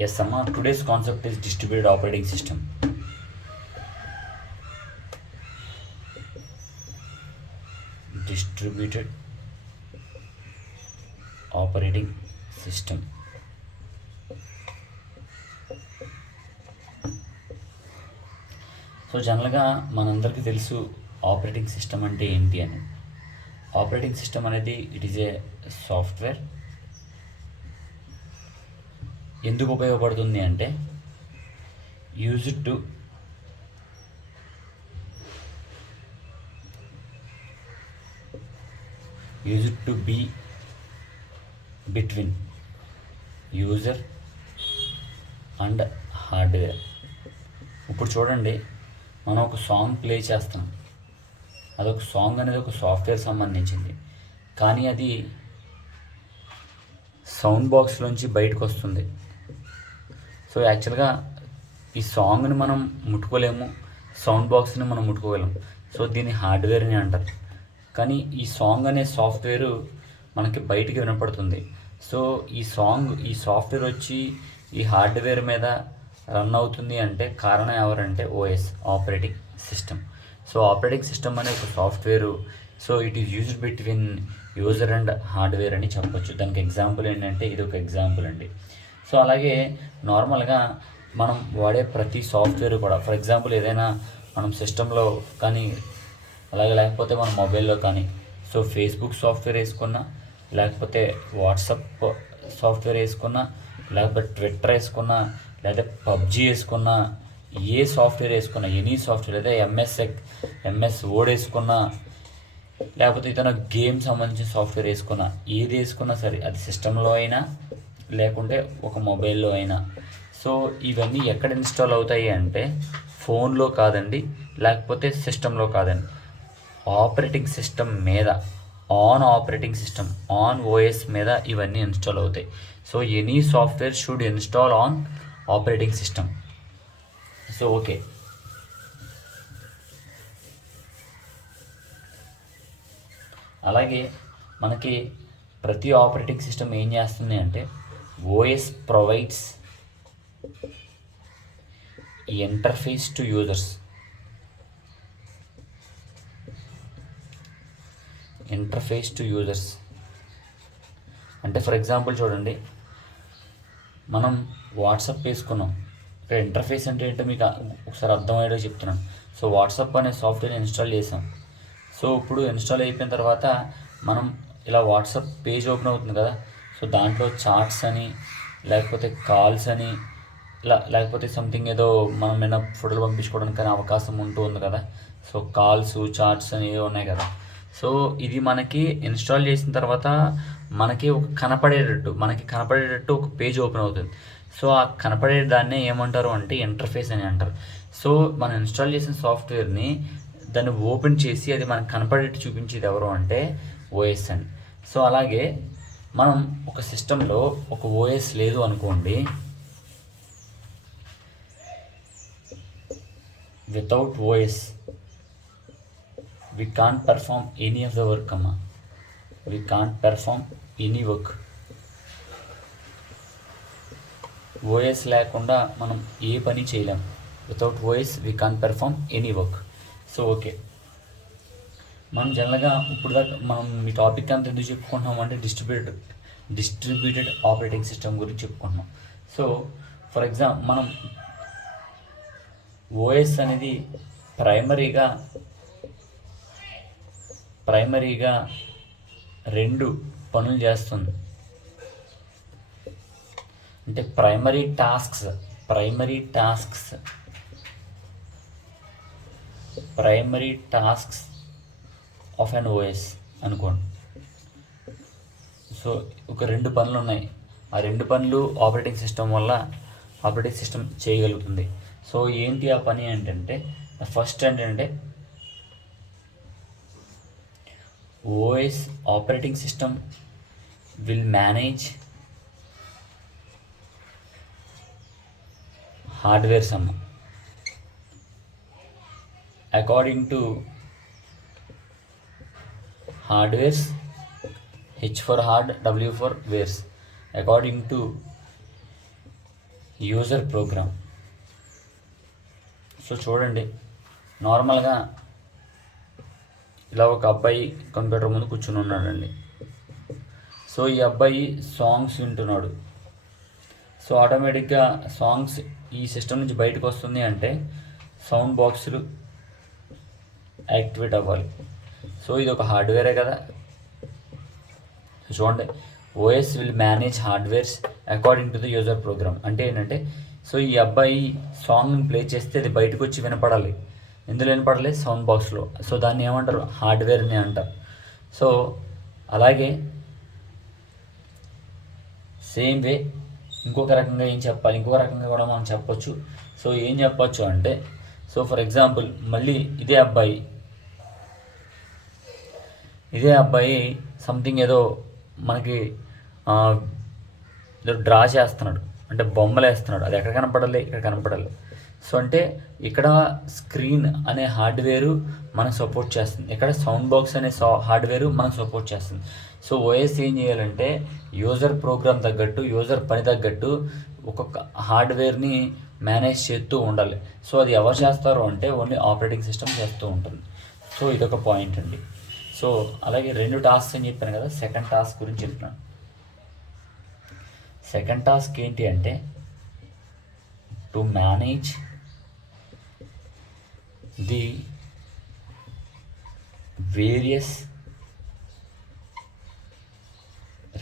Yes, Amma. Today's concept is distributed operating system. Distributed operating system. So జనరల్గా మనందరికీ తెలుసు operating system అంటే ఏంటి అని. ఆపరేటింగ్ సిస్టమ్ అనేది ఇట్ ఈజ్ ఏ సాఫ్ట్వేర్. ఎందుకు ఉపయోగపడుతుంది అంటే used to be between user and hardware. ఇప్పుడు చూడండి, మనం ఒక సాంగ్ ప్లే చేస్తాం. అదొక సాంగ్ అనేది ఒక సాఫ్ట్వేర్ సంబంధించింది, కానీ అది సౌండ్ బాక్స్లోంచి బయటకు వస్తుంది. సో యాక్చువల్గా ఈ సాంగ్ని మనం ముట్టుకోలేము, సౌండ్ బాక్స్ని మనం ముట్టుకోగలం. సో దీన్ని హార్డ్వేర్ అని అంటారు. కానీ ఈ సాంగ్ అనే సాఫ్ట్వేరు మనకి బయటికి వినపడుతుంది. సో ఈ సాఫ్ట్వేర్ వచ్చి ఈ హార్డ్వేర్ మీద రన్ అవుతుంది అంటే కారణం ఎవరంటే OS, operating system. So operating system అనే ఒక software. So it is used between user and hardware అని చెప్పొచ్చు. దానికి ఎగ్జాంపుల్ ఏంటంటే ఇది ఒక ఎగ్జాంపుల్ అండి. సో అలాగే నార్మల్గా మనం వాడే ప్రతి సాఫ్ట్వేర్ కూడా, ఫర్ ఎగ్జాంపుల్ ఏదైనా మనం సిస్టంలో కానీ అలాగే లేకపోతే మన మొబైల్లో కానీ, సో ఫేస్బుక్ సాఫ్ట్వేర్ వేసుకున్నా, లేకపోతే వాట్సాప్ సాఫ్ట్వేర్ వేసుకున్నా, లేకపోతే ట్విట్టర్ వేసుకున్నా, లేదా పబ్జీ వేసుకున్నా, ఏ సాఫ్ట్వేర్ వేసుకున్నా, ఎనీ సాఫ్ట్వేర్, లేదా ఎంఎస్ వర్డ్ వేసుకున్నా, లేకపోతే ఇతను గేమ్ సంబంధించిన సాఫ్ట్వేర్ వేసుకున్నా, ఏది వేసుకున్నా సరే అది సిస్టంలో అయినా లేకుంటే ఒక మొబైల్లో అయినా. సో ఇవన్నీ ఎక్కడ ఇన్స్టాల్ అవుతాయి అంటే ఫోన్లో కాదండి, లేకపోతే సిస్టంలో కాదండి, ఆపరేటింగ్ సిస్టమ్ మీద, ఆన్ ఓఎస్ మీద ఇవన్నీ ఇన్స్టాల్ అవుతాయి. So any software should install on operating system. So okay, అలాగే మనకి ప్రతి ఆపరేటింగ్ సిస్టమ్ ఏం చేస్తుంది అంటే OS provides interface to users. అంటే ఫర్ ఎగ్జాంపుల్ చూడండి, మనం వాట్సాప్ వేసుకున్నాం. ఇక్కడ ఇంటర్ఫేస్ అంటే ఏంటో మీకు ఒకసారి అర్థమయ్యేదో చెప్తున్నాను. సో వాట్సాప్ అనే సాఫ్ట్వేర్ ఇన్స్టాల్ చేసాం. సో ఇప్పుడు ఇన్స్టాల్ అయిపోయిన తర్వాత మనం ఇలా వాట్సాప్ పేజ్ ఓపెన్ అవుతుంది కదా. సో దాంట్లో చాట్స్ అని, లేకపోతే కాల్స్ అని, లేకపోతే సంథింగ్ ఏదో మనం ఏమైనా ఫోటోలు పంపించుకోవడానికి అవకాశం ఉంది కదా. సో కాల్స్, చాట్స్ అని ఏవో ఉన్నాయి కదా. సో ఇది మనకి ఇన్స్టాల్ చేసిన తర్వాత మనకి కనపడేటట్టు ఒక పేజ్ ఓపెన్ అవుతుంది. సో ఆ కనపడే దాన్నే ఏమంటారు అంటే ఇంటర్ఫేస్ అని అంటారు. సో మనం ఇన్స్టాల్ చేసిన సాఫ్ట్వేర్ని దాన్ని ఓపెన్ చేసి అది మనకు కనపడేట్టు చూపించేది ఎవరు అంటే ఓఎస్ అని. సో అలాగే మనం ఒక సిస్టంలో ఒక ఓఎస్ లేదు అనుకోండి, without OS we can't perform any of the work, OS లేకుండా మనం ఏ పని చేయలేం. Without OS we can't perform any work. So okay, మనం జనరల్గా ఇప్పుడు దాకా మనం ఈ టాపిక్ అంతా ఎందుకు చెప్పుకుంటున్నాం అంటే డిస్ట్రిబ్యూటెడ్ ఆపరేటింగ్ సిస్టమ్ గురించి చెప్పుకుంటున్నాం. సో ఫర్ ఎగ్జాంపుల్ మనం ఓఎస్ అనేది ప్రైమరీగా రెండు పనులు చేస్తుంది. అంటే primary tasks of an OS అనుకోండి. సో ఒక రెండు పనులు ఉన్నాయి. ఆ రెండు పనులు ఆపరేటింగ్ సిస్టమ్ చేయగలుగుతుంది. సో ఏంటి ఆ పని ఏంటంటే, ఫస్ట్ ఏంటంటే OS operating system will manage hardware sum according to hardwares, H for hard, W for wares, according to user program. So చూడండి, నార్మల్గా ఇలా ఒక అబ్బాయి కంప్యూటర్ ముందు కూర్చుని ఉన్నాడండి. సో ఈ అబ్బాయి సాంగ్స్ వింటున్నాడు. సో ఆటోమేటిక్గా సాంగ్స్ ఈ సిస్టమ్ నుంచి బయటకు వస్తుంది అంటే సౌండ్ బాక్సులు యాక్టివేట్ అవ్వాలి. సో ఇది ఒక హార్డ్వేరే కదా. చూడండి, OS will manage hardwares according to the user program. అంటే ఏంటంటే, సో ఈ అబ్బాయి సాంగ్ని ప్లే చేస్తే అది బయటకు వచ్చి వినపడాలి. ఎందులో వినపడాలి? సౌండ్ బాక్స్లో. సో దాన్ని ఏమంటారు? హార్డ్వేర్ని అంటారు. సో అలాగే సేమ్ వే ఇంకొక రకంగా ఏం చెప్పాలి, ఇంకొక రకంగా కూడా మనం చెప్పొచ్చు. సో ఏం చెప్పొచ్చు అంటే, సో ఫర్ ఎగ్జాంపుల్ మళ్ళీ ఇదే అబ్బాయి సంథింగ్ ఏదో మనకి ఏదో డ్రా చేస్తున్నాడు, అంటే బొమ్మలు వేస్తున్నాడు. అది ఎక్కడ కనపడాలి? ఇక్కడ కనపడాలి. సో అంటే ఇక్కడ స్క్రీన్ అనే హార్డ్వేరు మనకు సపోర్ట్ చేస్తుంది, ఇక్కడ సౌండ్ బాక్స్ అనే హార్డ్వేరు మనకు సపోర్ట్ చేస్తుంది. సో ఓఎస్ ఏం చేయాలంటే యూజర్ ప్రోగ్రామ్ తగ్గట్టు, యూజర్ పని తగ్గట్టు ఒక్కొక్క హార్డ్వేర్ని మేనేజ్ చేస్తూ ఉండాలి. సో అది ఎవరు చేస్తారో అంటే ఓన్లీ ఆపరేటింగ్ సిస్టమ్ చేస్తూ ఉంటుంది. సో ఇదొక పాయింట్ అండి. సో అలాగే 2 టాస్క్స్ అని చెప్పాను కదా. సెకండ్ టాస్క్ గురించి చెప్తున్నాను. సెకండ్ టాస్క్ ఏంటి అంటే to manage the various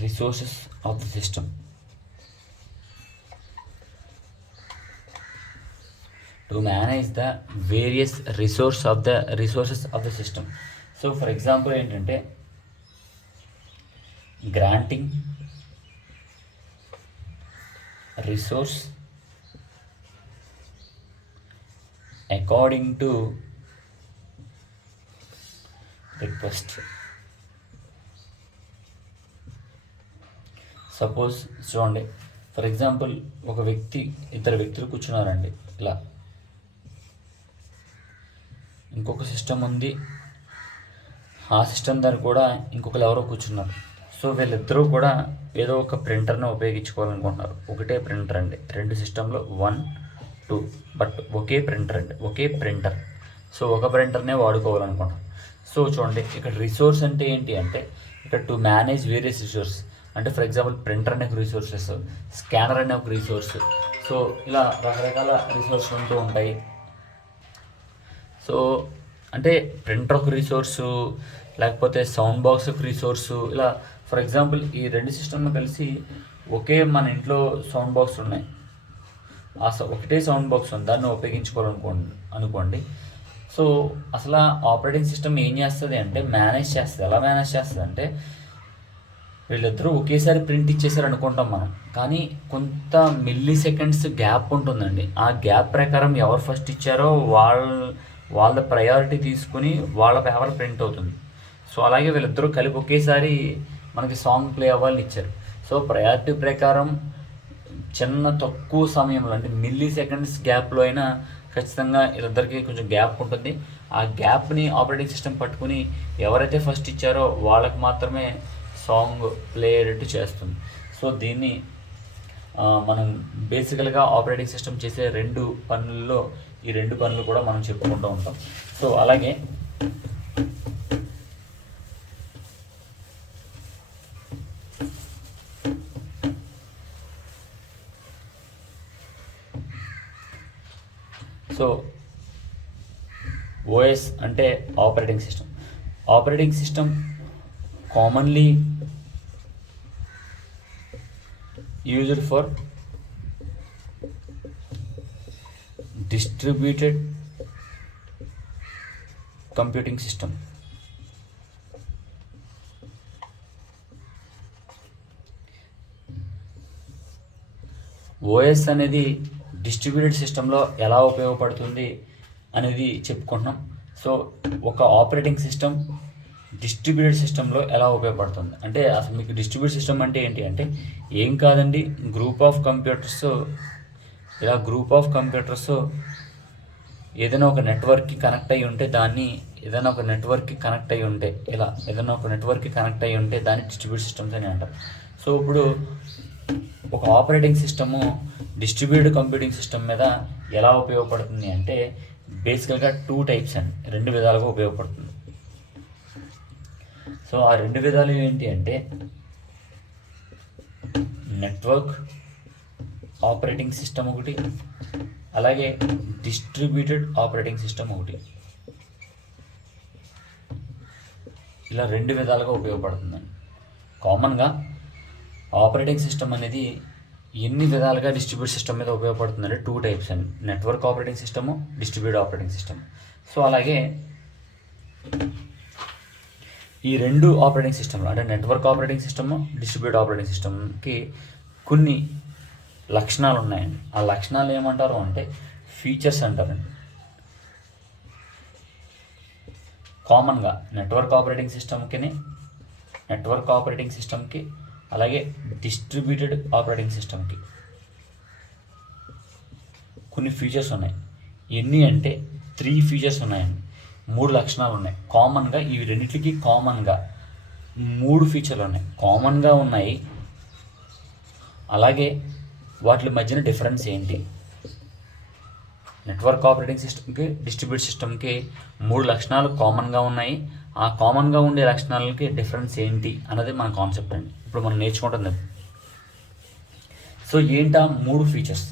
resources of the system. To manage the various resources of the system. So for example ఏంటంటే granting resource according to request. Suppose చూడండి, ఫర్ ఎగ్జాంపుల్ ఇద్దరు వ్యక్తులు కూర్చున్నారండి. ఇలా ఇంకొక సిస్టమ్ ఉంది, ఆ సిస్టమ్ దగ్గర కూడా ఇంకొకరు ఎవరో కూర్చున్నారు. సో వీళ్ళిద్దరూ కూడా ఏదో ఒక ప్రింటర్ని ఉపయోగించుకోవాలనుకుంటున్నారు. ఒకటే ప్రింటర్ అండి, 2 సిస్టంలో 1, 2, బట్ ఒకే ప్రింటర్. సో ఒక ప్రింటర్నే వాడుకోవాలనుకుంటున్నారు. సో చూడండి, ఇక్కడ రిసోర్స్ అంటే ఏంటి అంటే ఇక్కడ టు మేనేజ్ వేరియస్ రిసోర్స్. అంటే ఫర్ ఎగ్జాంపుల్ ప్రింటర్ అనే ఒక రిసోర్సెస్, స్కానర్ అనే ఒక రిసోర్స్. సో ఇలా రకరకాల రిసోర్స్ ఉంటూ ఉంటాయి. సో అంటే ప్రింటర్ ఒక రిసోర్సు, లేకపోతే సౌండ్ బాక్స్ ఒక రిసోర్సు. ఇలా ఫర్ ఎగ్జాంపుల్ ఈ 2 సిస్టమ్లు కలిసి మన ఇంట్లో సౌండ్ బాక్స్ ఉన్నాయి, ఒకటే సౌండ్ బాక్స్ ఉంది, దాన్ని ఉపయోగించుకోవాలనుకోండి. సో అసలు ఆపరేటింగ్ సిస్టమ్ ఏం చేస్తుంది అంటే మేనేజ్ చేస్తుంది. ఎలా మేనేజ్ చేస్తుంది అంటే వీళ్ళిద్దరూ ఒకేసారి ప్రింట్ ఇచ్చేసారు అనుకుంటాం మనం, కానీ కొంత మిల్లీ సెకండ్స్ గ్యాప్ ఉంటుందండి. ఆ గ్యాప్ ప్రకారం ఎవరు ఫస్ట్ ఇచ్చారో వాళ్ళ ప్రయారిటీ తీసుకుని వాళ్ళ పేపర్ ప్రింట్ అవుతుంది. సో అలాగే వీళ్ళిద్దరూ కలిపి ఒకేసారి మనకి సాంగ్ ప్లే అవ్వాలని ఇచ్చారు. సో ప్రయారిటీ ప్రకారం తక్కువ సమయంలో, అంటే మిల్లీ సెకండ్స్ గ్యాప్లో అయినా ఖచ్చితంగా వీళ్ళిద్దరికి కొంచెం గ్యాప్ ఉంటుంది. ఆ గ్యాప్ని ఆపరేటింగ్ సిస్టమ్ పట్టుకుని ఎవరైతే ఫస్ట్ ఇచ్చారో వాళ్ళకి మాత్రమే సాంగ్ ప్లే అయ్యేటట్టు చేస్తుంది. సో దీన్ని మనం బేసికల్గా ఆపరేటింగ్ సిస్టమ్ చేసే 2 పనుల్లో ఈ 2 పనులు కూడా మనం చెప్పుకుంటూ ఉంటాం. సో అలాగే ఓఎస్ అంటే operating system commonly used for distributed computing system. OS అనేది డిస్ట్రిబ్యూటెడ్ సిస్టంలో ఎలా ఉపయోగపడుతుంది అనేది చెప్పుకుంటున్నాం. సో ఒక ఆపరేటింగ్ సిస్టమ్ డిస్ట్రిబ్యూటెడ్ సిస్టంలో ఎలా ఉపయోగపడుతుంది అంటే అసలు మీకు డిస్ట్రిబ్యూటెడ్ సిస్టమ్ అంటే ఏంటి అంటే ఏం కాదండి, గ్రూప్ ఆఫ్ కంప్యూటర్స్ ఏదైనా ఒక నెట్వర్క్కి కనెక్ట్ అయ్యి ఉంటే దాన్ని దాన్ని డిస్ట్రిబ్యూటెడ్ సిస్టమ్స్ అని అంటారు. సో ఇప్పుడు ఒక operating system distributed computing system మీద ఎలా ఉపయోగపడుతుంది అంటే బేసికల్గా 2 టైప్స్ అండి, 2 విధాలుగా ఉపయోగపడుతుంది. సో ఆ 2 విధాలు ఏంటి అంటే నెట్వర్క్ ఆపరేటింగ్ సిస్టమ్ ఒకటి, అలాగే డిస్ట్రిబ్యూటెడ్ ఆపరేటింగ్ సిస్టమ్ ఒకటి. ఇలా 2 విధాలుగా ఉపయోగపడుతుందండి. కామన్గా ఆపరేటింగ్ సిస్టమ్ అనేది ఎన్ని విధాలుగా డిస్ట్రిబ్యూట్ సిస్టమ్ మీద ఉపయోగపడుతుందంటే 2 టైప్స్ అండి, network operating system, distributed operating system. So అలాగే ఈ 2 ఆపరేటింగ్ సిస్టమ్లు అంటే network operating system, distributed operating సిస్టమ్కి కొన్ని లక్షణాలు ఉన్నాయండి. ఆ లక్షణాలు ఏమంటారు అంటే ఫీచర్స్ అంటారండి. కామన్గా నెట్వర్క్ ఆపరేటింగ్ సిస్టమ్కి అలాగే డిస్ట్రిబ్యూటెడ్ ఆపరేటింగ్ సిస్టమ్కి కొన్ని ఫీచర్స్ ఉన్నాయి. ఎన్ని అంటే 3 ఫీచర్స్ ఉన్నాయండి, 3 లక్షణాలు ఉన్నాయి. కామన్గా ఇవి రెండింటికి కామన్గా 3 ఫీచర్లు ఉన్నాయి, కామన్గా ఉన్నాయి. అలాగే వాటి మధ్యన డిఫరెన్స్ ఏంటి? నెట్వర్క్ ఆపరేటింగ్ సిస్టమ్కి, డిస్ట్రిబ్యూట్ సిస్టమ్కి 3 లక్షణాలు కామన్గా ఉన్నాయి. ఆ కామన్గా ఉండే లక్షణాలకి డిఫరెన్స్ ఏంటి అన్నది మన కాన్సెప్ట్ అండి, ఇప్పుడు మనం నేర్చుకుంటుంది. సో ఏంటా 3 features?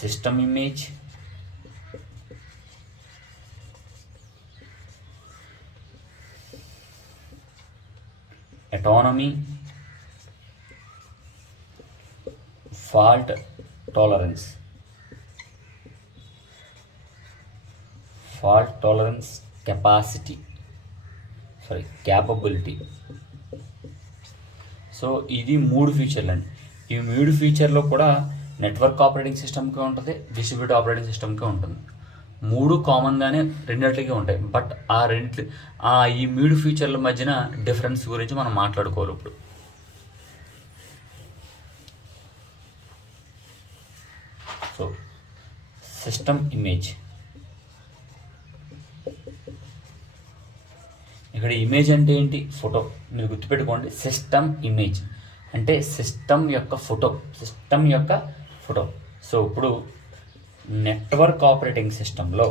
System image, autonomy, fault tolerance, capability. So ఇది 3 ఫీచర్లు అండి. ఈ 3 ఫీచర్లో కూడా నెట్వర్క్ ఆపరేటింగ్ సిస్టమ్కి ఉంటుంది, డిస్ట్రిబ్యూటెడ్ ఆపరేటింగ్ సిస్టమ్కి ఉంటుంది. 3 కామన్గానే రెండింటికి ఉంటాయి. బట్ ఈ 3 ఫీచర్ల మధ్యన డిఫరెన్స్ గురించి మనం మాట్లాడుకోవాలి ఇప్పుడు. సో సిస్టమ్ ఇమేజ్, ఇక్కడ ఇమేజ్ అంటే ఏంటి? ఫోటో. మీరు గుర్తుపెట్టుకోండి, సిస్టమ్ ఇమేజ్ అంటే సిస్టమ్ యొక్క ఫోటో. సో ఇప్పుడు నెట్వర్క్ ఆపరేటింగ్ సిస్టంలో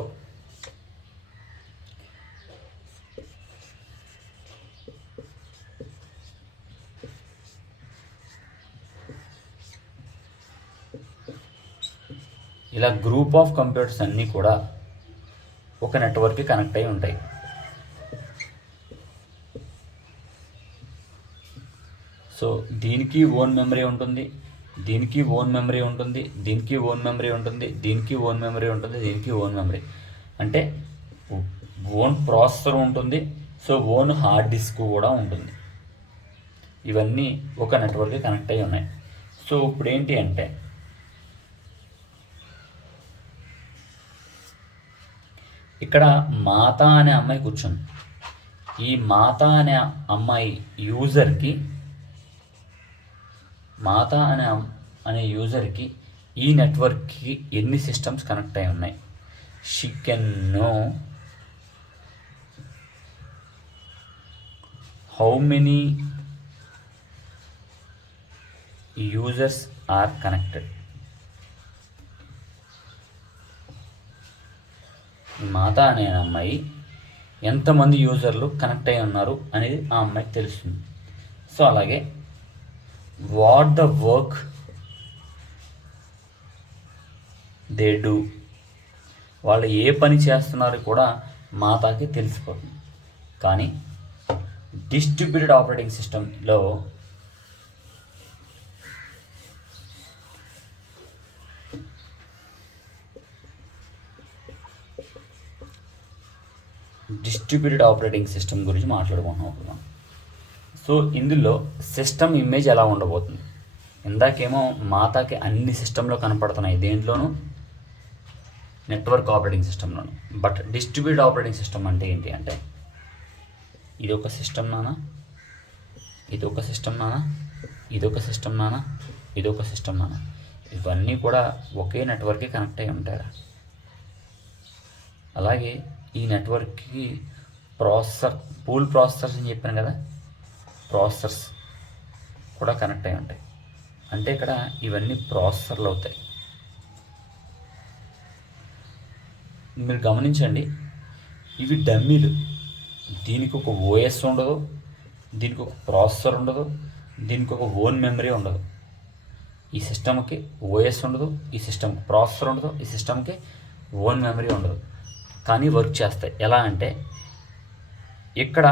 ఇలా గ్రూప్ ఆఫ్ కంప్యూటర్స్ అన్నీ కూడా ఒక నెట్వర్క్కి కనెక్ట్ అయి ఉంటాయి. సో దీనికి ఓన్ మెమరీ ఉంటుంది, దీనికి ఓన్ మెమరీ ఉంటుంది, దీనికి ఓన్ మెమరీ ఉంటుంది, దీనికి ఓన్ మెమరీ ఉంటుంది, దీనికి ఓన్ మెమరీ అంటే ఓన్ ప్రాసెసర్ ఉంటుంది. సో ఓన్ హార్డ్ డిస్క్ కూడా ఉంటుంది. ఇవన్నీ ఒక నెట్వర్క్కి కనెక్ట్ అయి ఉన్నాయి. సో ఇప్పుడు ఏంటి అంటే ఇక్కడ మాత అనే అమ్మాయి కూర్చుంది. ఈ మాత అనే అమ్మాయి యూజర్కి ఈ నెట్వర్క్కి ఎన్ని సిస్టమ్స్ కనెక్ట్ అయి ఉన్నాయి? She can know how many users are connected. Matha అనే అమ్మాయి ఎంతమంది యూజర్లు కనెక్ట్ అయి ఉన్నారు అనేది ఆ అమ్మాయికి తెలుస్తుంది. సో అలాగే what the work they do, వాళ్ళు ఏ పని చేస్తున్నారు కూడా మాతాకి తెలిసిపోతుంది. కానీ డిస్ట్రిబ్యూటెడ్ ఆపరేటింగ్ సిస్టంలో గురించి మాట్లాడుకుంటున్నాం ఇప్పుడు మనం. సో ఇందులో సిస్టమ్ ఇమేజ్ ఎలా ఉండబోతుంది? ఇందాకేమో మాతాకి అన్ని సిస్టంలో కనపడుతున్నాయి, దేంట్లోనూ నెట్వర్క్ ఆపరేటింగ్ సిస్టంలోను. బట్ డిస్ట్రిబ్యూటెడ్ ఆపరేటింగ్ సిస్టమ్ అంటే ఏంటి అంటే ఇదొక సిస్టమ్ నానా, ఇదొక సిస్టమ్ నానా, ఇదొక సిస్టమ్ నానా, ఇదొక సిస్టమ్ నానా, ఇవన్నీ కూడా ఒకే నెట్వర్క్కి కనెక్ట్ అయి ఉంటారు. అలాగే ఈ నెట్వర్క్కి పూల్ ప్రాసెసర్స్ అని చెప్పాను కదా, కూడా కనెక్ట్ అయి ఉంటాయి. అంటే ఇక్కడ ఇవన్నీ ప్రాసెసర్లు అవుతాయి. మీరు గమనించండి, ఇవి డమ్మీలు. దీనికి ఒక ఓఎస్ ఉండదు, దీనికి ఒక ప్రాసెసర్ ఉండదు, దీనికి ఒక ఓన్ మెమరీ ఉండదు. ఈ సిస్టమ్కి ఓఎస్ ఉండదు, ఈ సిస్టమ్కి ప్రాసెసర్ ఉండదు, ఈ సిస్టమ్కి ఓన్ మెమరీ ఉండదు, కానీ వర్క్ చేస్తాయి. ఎలా అంటే ఇక్కడ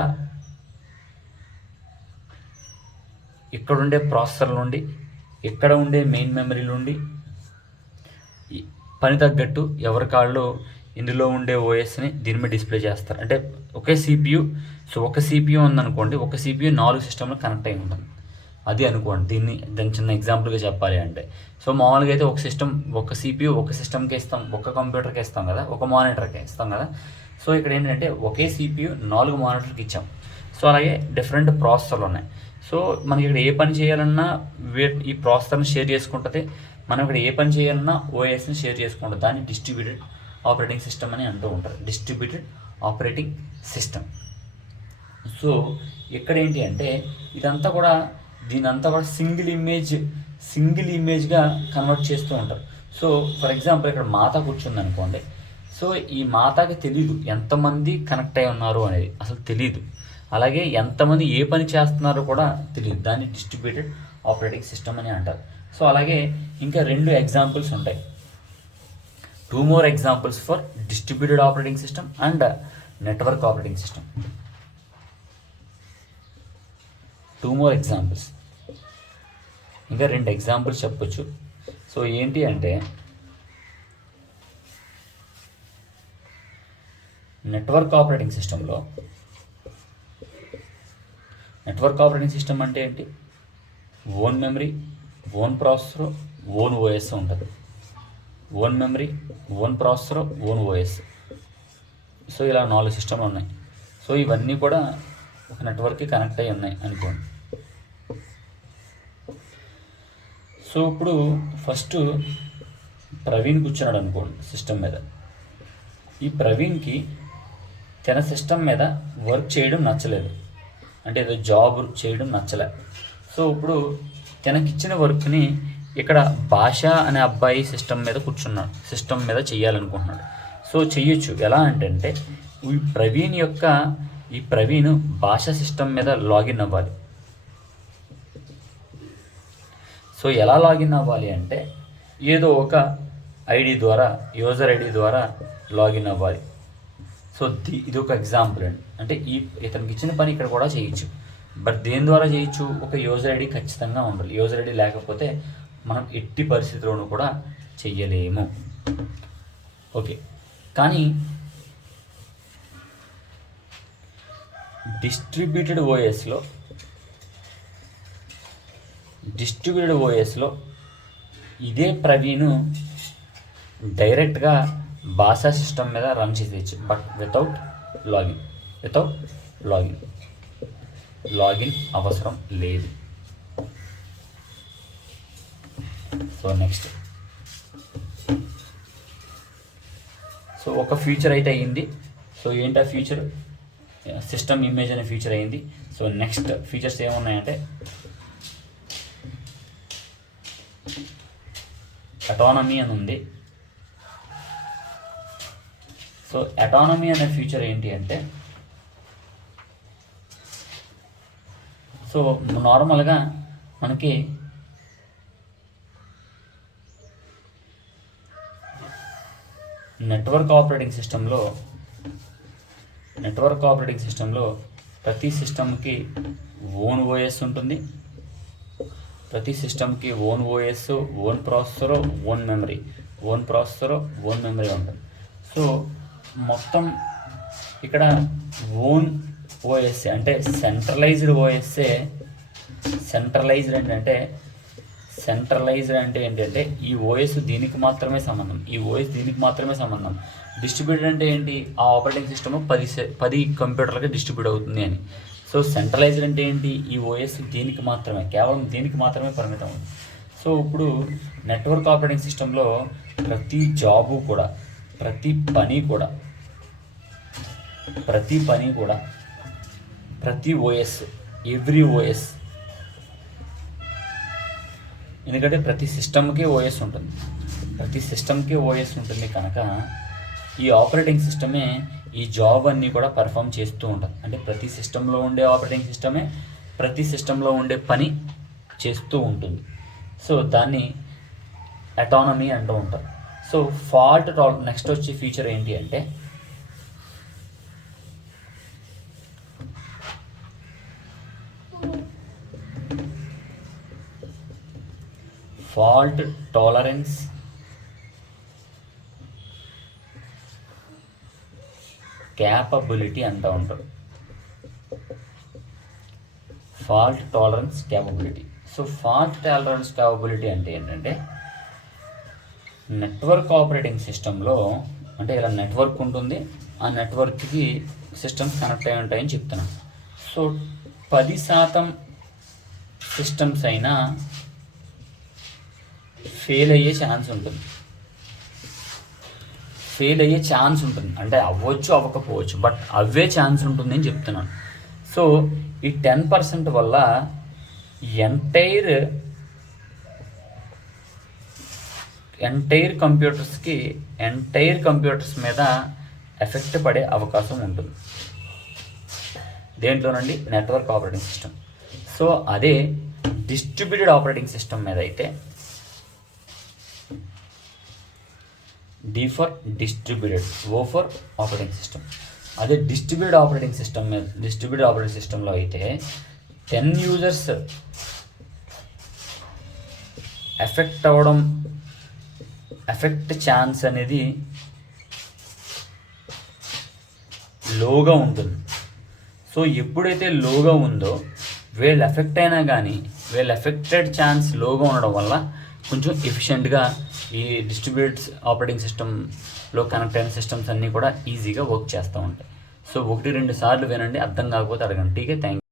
ఉండే ప్రాసెసర్ నుండి, ఇక్కడ ఉండే మెయిన్ మెమరీ నుండి పని తగ్గట్టు ఎవరి కాళ్ళు ఇందులో ఉండే ఓఎస్ని దీని మీద డిస్ప్లే చేస్తారు. అంటే ఒకే సిపియు. సో ఒక సిపియు ఉందనుకోండి, ఒక సిపియు 4 సిస్టమ్లో కనెక్ట్ అయి ఉంటుంది. అది అనుకోండి. దాని చిన్న ఎగ్జాంపుల్గా చెప్పాలి అంటే, సో మామూలుగా అయితే ఒక సిపియు ఒక సిస్టమ్కి ఇస్తాం, ఒక కంప్యూటర్కి ఇస్తాం కదా, ఒక మానిటర్కి ఇస్తాం కదా. సో ఇక్కడ ఏంటంటే ఒకే సిపియు 4 మానిటర్కి ఇచ్చాం. సో అలాగే డిఫరెంట్ ప్రాసెసర్లు ఉన్నాయి. సో మనకి ఇక్కడ ఏ పని చేయాలన్నా ఈ ప్రాసెసర్ని షేర్ చేసుకుంటుంది. మనం ఇక్కడ ఏ పని చేయాలన్నా ఓఎస్ని షేర్ చేసుకుంటుంది. దాన్ని డిస్ట్రిబ్యూటెడ్ ఆపరేటింగ్ సిస్టమ్ అని అంటూ ఉంటారు. Distributed operating system. సో ఇక్కడ ఏంటి అంటే దీనంతా కూడా సింగిల్ ఇమేజ్గా కన్వర్ట్ చేస్తూ ఉంటారు. సో ఫర్ ఎగ్జాంపుల్ ఇక్కడ మాత కూర్చుంది అనుకోండి. సో ఈ మాతకి తెలీదు ఎంతమంది కనెక్ట్ అయి ఉన్నారు అనేది, అసలు తెలీదు. అలాగే ఎంతమంది ఏ పని చేస్తున్నారో కూడా తెలియదు. దాన్ని డిస్ట్రిబ్యూటెడ్ ఆపరేటింగ్ సిస్టమ్ అని అంటారు. సో అలాగే ఇంకా 2 ఎగ్జాంపుల్స్ ఉంటాయి. 2 more examples for distributed operating system and network operating system. 2 more examples. ఇంకా 2 ఎగ్జాంపుల్స్ చెప్పొచ్చు. సో ఏంటి అంటే నెట్వర్క్ ఆపరేటింగ్ సిస్టమ్ అంటే ఏంటి? Own memory, own processor, own OS ఉంటుంది. Own memory, own processor, own OS. So ఇలా 4 సిస్టమ్లు ఉన్నాయి. సో ఇవన్నీ కూడా ఒక నెట్వర్క్కి కనెక్ట్ అయి ఉన్నాయి అనుకోండి. సో ఇప్పుడు ఫస్ట్ ప్రవీణ్ కూర్చున్నాడు అనుకోండి సిస్టమ్ మీద. ఈ ప్రవీణ్కి తన సిస్టమ్ మీద వర్క్ చేయడం నచ్చలేదు, అంటే ఏదో జాబ్ చేయడం నచ్చలే. సో ఇప్పుడు తనకిచ్చిన వర్క్ని ఇక్కడ భాష అనే అబ్బాయి సిస్టమ్ మీద కూర్చున్నాడు, సిస్టమ్ మీద చెయ్యాలనుకుంటున్నాడు. సో చెయ్యొచ్చు. ఎలా అంటే ఈ ప్రవీణ్ భాష సిస్టమ్ మీద లాగిన్ అవ్వాలి. సో ఎలా లాగిన్ అవ్వాలి అంటే ఏదో ఒక ఐడి ద్వారా, యూజర్ ఐడి ద్వారా లాగిన్ అవ్వాలి. సో ఇది ఒక ఎగ్జాంపుల్ అండి. అంటే ఇతనికి ఇచ్చిన పని ఇక్కడ కూడా చేయొచ్చు. బట్ దేని ద్వారా చేయొచ్చు? ఒక యూజర్ ఐడి ఖచ్చితంగా ఉండాలి. యూజర్ ఐడి లేకపోతే మనం ఎట్టి పరిస్థితుల్లోనూ కూడా చెయ్యలేము. ఓకే, కానీ డిస్ట్రిబ్యూటెడ్ ఓఎస్లో ఇదే ప్రవీణ్ డైరెక్ట్గా భాషా సిస్టమ్ మీద రన్ చేసేయచ్చు. బట్ వితౌట్ లాగిన్ అవసరం లేదు. సో నెక్స్ట్, సో ఒక ఫీచర్ అయితే అయ్యింది. సో ఏంటి ఆ ఫీచర్? సిస్టమ్ ఇమేజ్ అనే ఫీచర్ అయ్యింది. సో నెక్స్ట్ ఫీచర్స్ ఏమున్నాయంటే అటానమీ అని ఉంది. సో అటానమీ అనే ఫీచర్ ఏంటి అంటే, సో నార్మల్గా మనకి నెట్వర్క్ ఆపరేటింగ్ సిస్టంలో ప్రతి సిస్టమ్కి ఓన్ ఓఎస్ ఉంటుంది. ప్రతి సిస్టమ్కి own OS, own processor, own memory ఉంటుంది. సో మొత్తం ఇక్కడ ఓన్ ఓఎస్ అంటే సెంట్రలైజ్డ్ అంటే ఏంటంటే ఈ ఓఎస్ దీనికి మాత్రమే సంబంధం. డిస్ట్రిబ్యూటెడ్ అంటే ఏంటి? ఆ ఆపరేటింగ్ సిస్టమ్ 10 కంప్యూటర్లకి డిస్ట్రిబ్యూట్ అవుతుంది అని. సో సెంట్రలైజ్డ్ అంటే ఏంటి? ఈ ఓఎస్ కేవలం దీనికి మాత్రమే పరిమితం ఉంది. సో ఇప్పుడు నెట్వర్క్ ఆపరేటింగ్ సిస్టంలో ప్రతి జాబు కూడా, ప్రతి పని కూడా, ప్రతి ఓఎస్, ఎవ్రీ ఓఎస్ ఎందుకంటే ప్రతి సిస్టమ్కి ఓఎస్ ఉంటుంది, ప్రతి సిస్టమ్కి ఓఎస్ ఉంటుంది కనుక ఈ ఆపరేటింగ్ సిస్టమే ఈ జాబ్ అన్నీ కూడా పర్ఫామ్ చేస్తూ ఉంటుంది. అంటే ప్రతి సిస్టంలో ఉండే ఆపరేటింగ్ సిస్టమే ప్రతి సిస్టంలో ఉండే పని చేస్తూ ఉంటుంది. సో దాన్ని అటానమీ అంటూ ఉంటారు. సో ఫాల్ట్ నెక్స్ట్ వచ్చే ఫీచర్ ఏంటి అంటే ఫాల్ట్ టాలరెన్స్ క్యాపబిలిటీ అంటూ ఉంటారు. Fault tolerance capability. So fault tolerance capability అంటే ఏంటంటే నెట్వర్క్ ఆపరేటింగ్ సిస్టంలో అంటే ఇలా నెట్వర్క్ ఉంటుంది, ఆ నెట్వర్క్కి సిస్టమ్స్ కనెక్ట్ అయి ఉంటాయని చెప్తున్నాను. సో 10% సిస్టమ్స్ అయినా ఫెయిల్ అయ్యే ఛాన్స్ ఉంటుంది, ఫెయిల్ అయ్యే ఛాన్స్ ఉంటుంది. అంటే అవ్వచ్చు అవ్వకపోవచ్చు, బట్ అవే ఛాన్స్ ఉంటుంది అని చెప్తున్నాను. సో ఈ 10% వల్ల ఎంటైర్ కంప్యూటర్స్ మీద ఎఫెక్ట్ పడే అవకాశం ఉంటుంది. దేంట్లోనండి? Network operating system. సో అదే డిస్ట్రిబ్యూటెడ్ ఆపరేటింగ్ సిస్టమ్ మీద అయితే D for distributed, O for operating system. అదే డిస్ట్రిబ్యూటెడ్ ఆపరేటింగ్ సిస్టంలో అయితే 10 యూజర్స్ ఎఫెక్ట్ ఛాన్స్ అనేది లోగా ఉంటుంది. సో ఎప్పుడైతే లోగా ఉందో వీళ్ళు ఎఫెక్ట్ అయినా కానీ వీళ్ళు ఎఫెక్టెడ్ ఛాన్స్ లోగా ఉండడం వల్ల కొంచెం ఎఫిషియెంట్గా ఈ డిస్ట్రిబ్యూటెడ్ ఆపరేటింగ్ సిస్టంలో కనెక్ట్ అయిన సిస్టమ్స్ అన్నీ కూడా ఈజీగా వర్క్ చేస్తూ ఉంటాయి. సో 1-2 సార్లు వినండి, అర్థం కాకపోతే అడగండి. ఠీకే, థ్యాంక్ యూ.